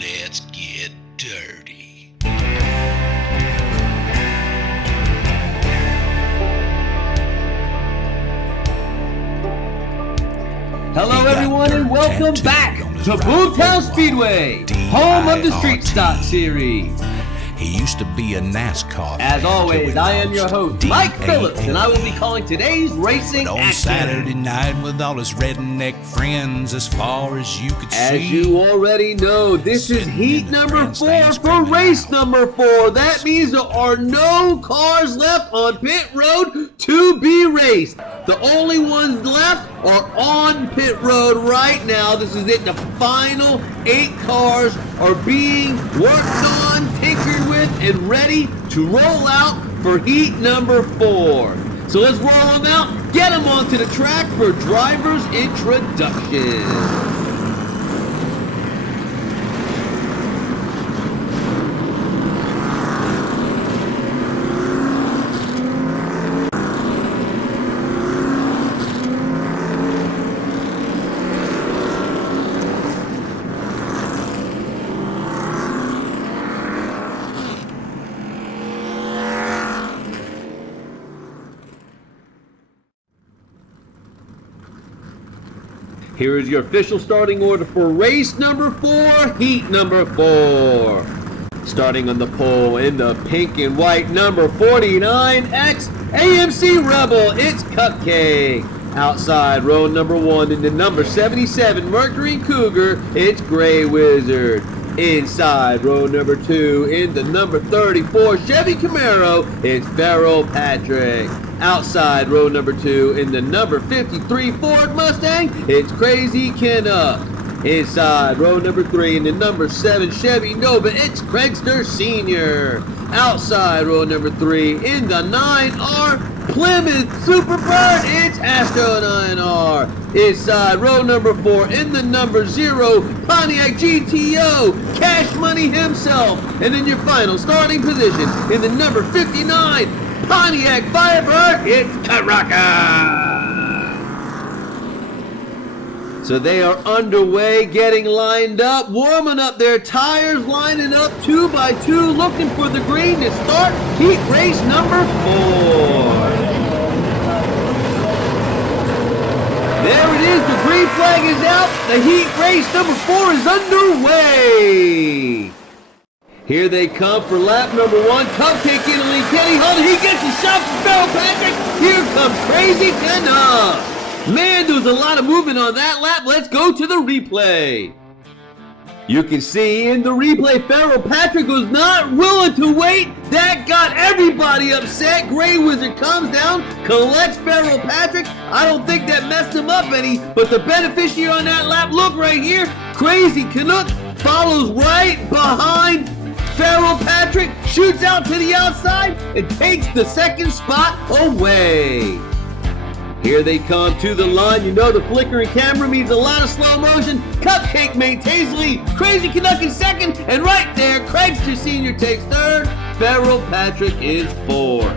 Let's get dirty. Hello everyone and welcome back to Boomtown Speedway, home of the Street Stock Series. He used to be a NASCAR. As always, I am your host, Mike Phillips, and I will be calling today's racing But on action. Saturday night with all his redneck friends, as far as you could see. As you already know, this is heat number 4 for race number 4. That means there are no cars left on pit road to be raced. The only ones left are on pit road right now. This is it. The final 8 cars are being worked on, tinkered with, and ready to roll out for heat number 4. So let's roll them out, get them onto the track for driver's introduction. Here is your official starting order for race number 4, heat number 4. Starting on the pole in the pink and white number 49X AMC Rebel, it's Cupcake. Outside row number 1 in the number 77 Mercury Cougar, it's Gray Wizard. Inside row number 2 in the number 34 Chevy Camaro, it's Feral Patrick. Outside row number 2 in the number 53 Ford Mustang, it's Crazy Kenna. Inside row number 3 in the number 7 Chevy Nova, it's Craigster Sr. Outside row number 3 in the 9R Plymouth Superbird, it's Astro 9R. Inside row number 4 in the number 0 Pontiac GTO, Cash Money himself. And in your final starting position in the number 59 Pontiac Firebird, it's Caracas. So they are underway, getting lined up, warming up their tires, lining up 2 by 2, looking for the green to start heat race number 4. There it is, the green flag is out, the heat race number 4 is underway. Here they come for lap number 1, Cupcake in the lead, Kenny Hunter, he gets a shot from Feral Patrick, here comes Crazy Kenna. Man, there was a lot of movement on that lap. Let's go to the replay. You can see in the replay, Feral Patrick was not willing to wait. That got everybody upset. Gray Wizard comes down, collects Feral Patrick. I don't think that messed him up any, but the beneficiary on that lap, look right here. Crazy Canuck follows right behind Feral Patrick, shoots out to the outside, and takes the second spot away. Here they come to the line. You know the flickering camera means a lot of slow motion. Cupcake maintains lead. Crazy Canuck in second. And right there, Craigster Sr. takes third. Feral Patrick is fourth.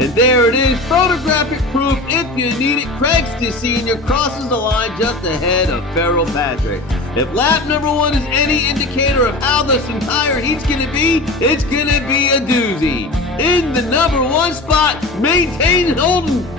And there it is, photographic proof if you need it. Craigster Sr. crosses the line just ahead of Feral Patrick. If lap number 1 is any indicator of how this entire heat's gonna be, it's gonna be a doozy. In the number 1 spot, maintaining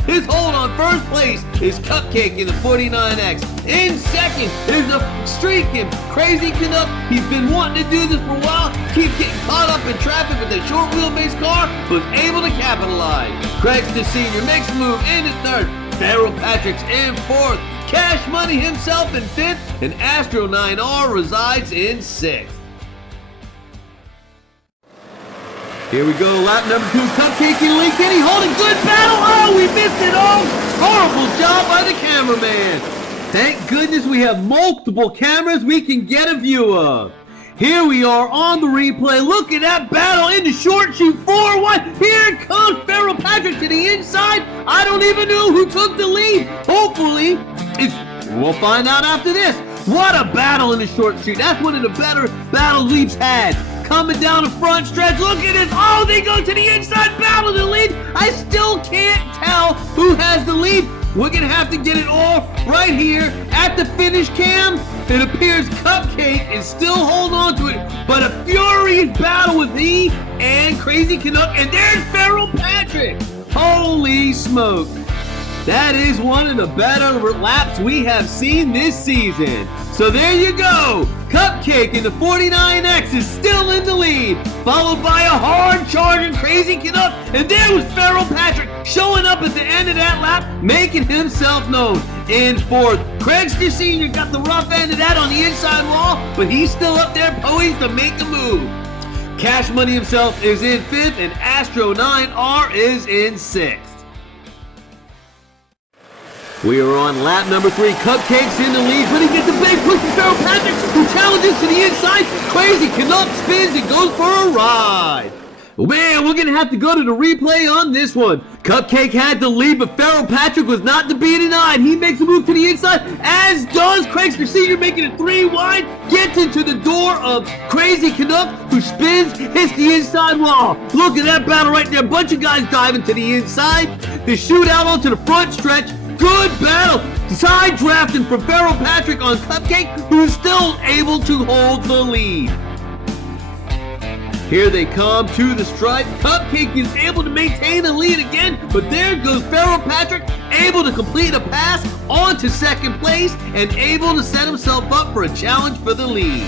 his hold on first place is Cupcake in the 49X. In second is a streaking Crazy Canuck. He's been wanting to do this for a while, keeps getting caught up in traffic with a short wheelbase car, was able to capitalize. Craigster Sr. makes a move into third. Feral Patrick's in fourth. Cash Money himself in 5th, and Astro 9R resides in 6th. Here we go, lap number 2, Cupcake in the lead. Kenny holding good battle. Oh, we missed it all. Horrible job by the cameraman. Thank goodness we have multiple cameras we can get a view of. Here we are on the replay. Look at that battle in the short chute 4-1. Here comes Feral Patrick to the inside. I don't even know who took the lead. Hopefully, we'll find out after this. What a battle in the short chute. That's one of the better battles we've had. Coming down the front stretch. Look at this. Oh, they go to the inside, battle the lead. I still can't tell who has the lead. We're going to have to get it off right here at the finish cam. It appears Cupcake is still holding on to it, but a furious battle with he and Crazy Canuck, and there's Feral Patrick. Holy smoke. That is one of the better laps we have seen this season. So there you go. Cupcake in the 49X is still in the lead, followed by a hard-charging Crazy Canuck, and there was Feral Patrick showing up at the end of that lap, making himself known. In fourth, Craigster Sr. got the rough end of that on the inside wall, but he's still up there poised to make a move. Cash Money himself is in fifth, and Astro 9R is in sixth. We are on lap number 3. Cupcake's in the lead, but he gets a big push from Feral Patrick, who challenges to the inside. Crazy Canuck spins and goes for a ride. Man, we're going to have to go to the replay on this one. Cupcake had the lead, but Feral Patrick was not to be denied. He makes a move to the inside, as does Craigster Sr., making it 3 wide, gets into the door of Crazy Canuck, who spins, hits the inside wall. Look at that battle right there. A bunch of guys diving to the inside. They shoot out onto the front stretch. Good battle. Side drafting from Feral Patrick on Cupcake, who's still able to hold the lead. Here they come to the stripe. Cupcake is able to maintain the lead again, but there goes Feral Patrick, able to complete a pass onto second place and able to set himself up for a challenge for the lead.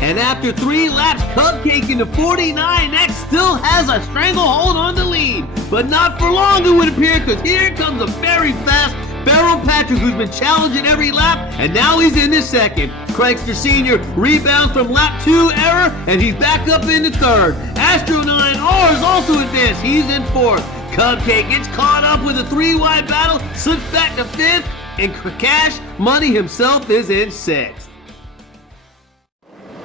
And after 3 laps, Cupcake in the 49X still has a stranglehold on the lead. But not for long, it would appear, because here comes a very fast Feral Patrick, who's been challenging every lap, and now he's in his second. Craigster Sr. rebounds from lap 2 error, and he's back up in the third. Astro 9R is also advanced. He's in fourth. Cupcake gets caught up with a 3-wide battle, slips back to fifth, and Cash Money himself is in sixth.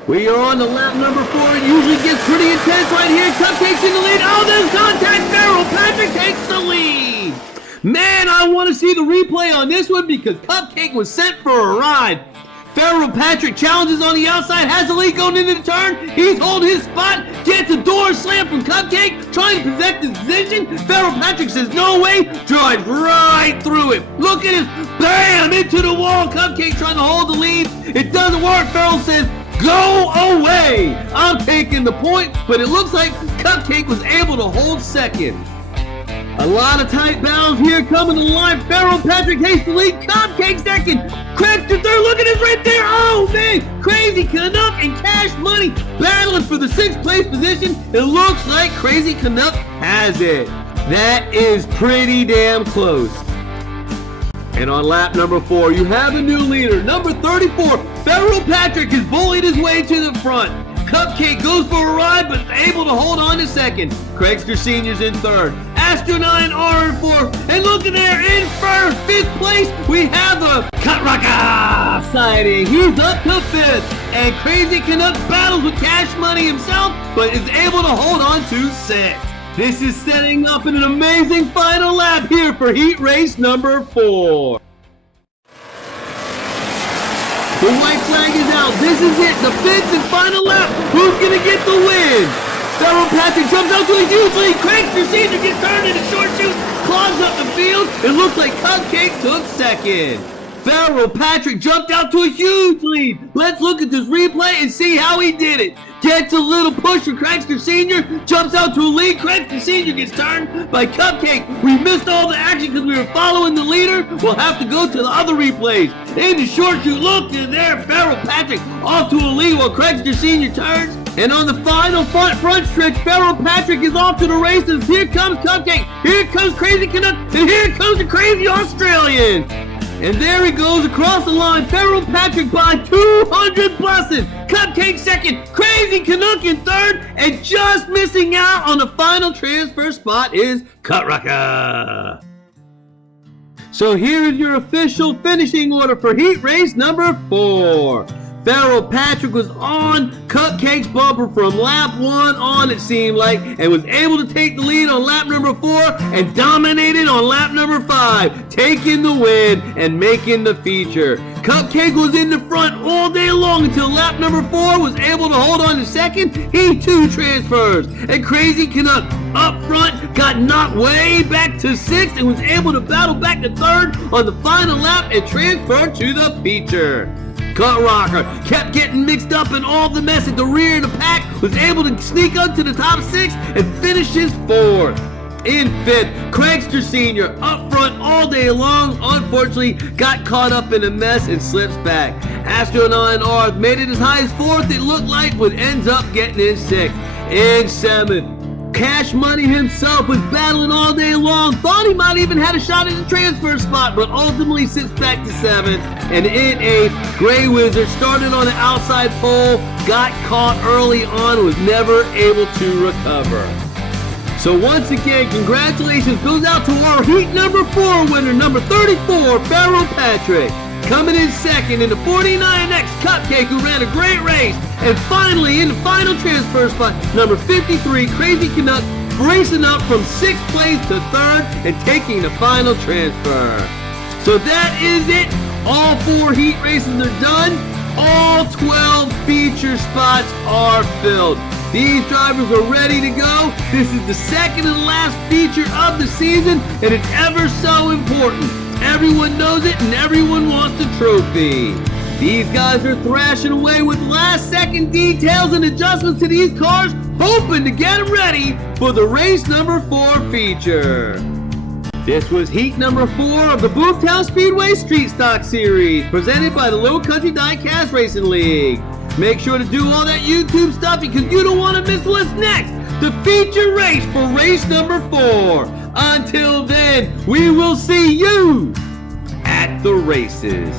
We are on to lap number 4. It usually gets pretty intense right here. Cupcake's in the lead. Oh, there's contact. Feral Patrick takes the lead. Man, I want to see the replay on this one because Cupcake was sent for a ride. Feral Patrick challenges on the outside, has the lead going into the turn. He's holding his spot, gets a door slam from Cupcake, trying to protect his position. Feral Patrick says no way, drives right through it. Look at his bam into the wall. Cupcake trying to hold the lead. It doesn't work. Feral says, go away. I'm taking the point, but it looks like Cupcake was able to hold second. A lot of tight battles here coming to the line. Feral Patrick takes the lead. Cupcake second. Craigster third. Look at this right there. Oh, man. Crazy Canuck and Cash Money battling for the 6th place position. It looks like Crazy Canuck has it. That is pretty damn close. And on lap number 4, you have a new leader. Number 34, Feral Patrick has bullied his way to the front. Cupcake goes for a ride, but able to hold on to second. Craigster Sr.'s in third. Astro 9R in fourth. And look at there, in first, 5th place, we have the Cut Rocka sighting. He's up to 5th. And Crazy Canuck battles with Cash Money himself, but is able to hold on to 6th. This is setting up an amazing final lap here for heat race number 4. The white flag is out. This is it, the 5th and final lap. Who's going to get the win? Feral Patrick jumps out to a huge lead. Craigster Sr. gets turned into short shoot, clogs up the field. It looks like Cupcake took second. Feral Patrick jumped out to a huge lead. Let's look at this replay and see how he did it. Gets a little push from Craigster Sr., jumps out to a lead. Craigster Sr. gets turned by Cupcake. We missed all the action because we were following the leader. We'll have to go to the other replays. In the short shoot, look at there, Feral Patrick off to a lead while Craigster Sr. turns. And on the final front stretch, Feral Patrick is off to the races. Here comes Cupcake, here comes Crazy Canuck, and here comes the crazy Australian. And there he goes across the line. Feral Patrick by 200 blessings. Cupcake second. Crazy Canuck in third. And just missing out on the final transfer spot is Cut Rocka. So here is your official finishing order for heat race number 4. Feral Patrick was on Cupcake's bumper from lap 1 on, it seemed like, and was able to take the lead on lap number 4 and dominated on lap number 5, taking the win and making the feature. Cupcake was in the front all day long until lap number 4 was able to hold on to second. He too transfers. And Crazy Canuck up front got knocked way back to 6th and was able to battle back to 3rd on the final lap and transfer to the feature. Cut Rocker kept getting mixed up in all the mess at the rear of the pack, was able to sneak up to the top 6 and finishes 4th. In 5th, Craigster Sr. up front all day long, unfortunately got caught up in a mess and slips back. Astronaut and Arth made it as high as 4th, it looked like, but ends up getting in 6th. In 7th, Cash Money himself was battling all day long, thought he might even had a shot at the transfer spot, but ultimately sits back to 7th. And in 8th, Grey Wizard started on the outside pole, got caught early on, was never able to recover. So once again, congratulations goes out to our heat number 4 winner, number 34, Farrell Patrick. Coming in second in the 49X Cupcake, who ran a great race. And finally, in the final transfer spot, number 53, Crazy Canuck, racing up from 6th place to 3rd and taking the final transfer. So that is it. All 4 heat races are done. All 12 feature spots are filled. These drivers are ready to go. This is the second and last feature of the season, and it's ever so important. Everyone knows it, and everyone wants a trophy. These guys are thrashing away with last-second details and adjustments to these cars, hoping to get them ready for the race number 4 feature. This was heat number 4 of the Boomtown Speedway Street Stock Series, presented by the Little Country Diecast Racing League. Make sure to do all that YouTube stuff because you don't want to miss what's next, the feature race for race number 4. Until then, we will see you at the races.